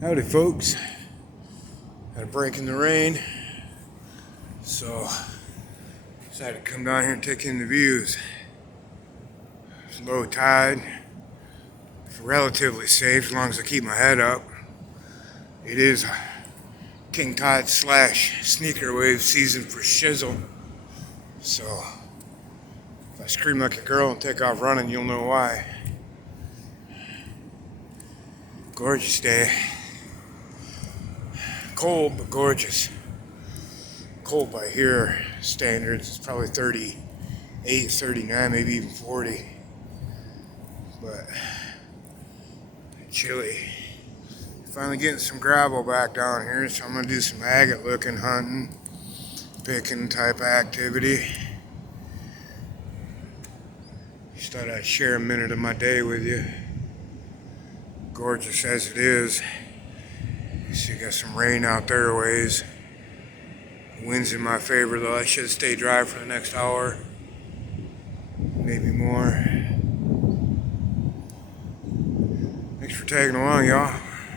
Howdy folks, had a break in the rain, so decided to come down here and take in the views. It's low tide, it's relatively safe as long as I keep my head up. It is king tide / sneaker wave season for shizzle, so if I scream like a girl and take off running, you'll know why. Gorgeous day. Cold but gorgeous. Cold by here standards, it's probably 38, 39, maybe even 40. But chilly. Finally getting some gravel back down here, so I'm gonna do some agate looking hunting, picking type activity. Just thought I'd share a minute of my day with you. Gorgeous as it is. You see, got some rain out there a ways. Wind's in my favor though. I should stay dry for the next hour, maybe more. Thanks for tagging along, y'all.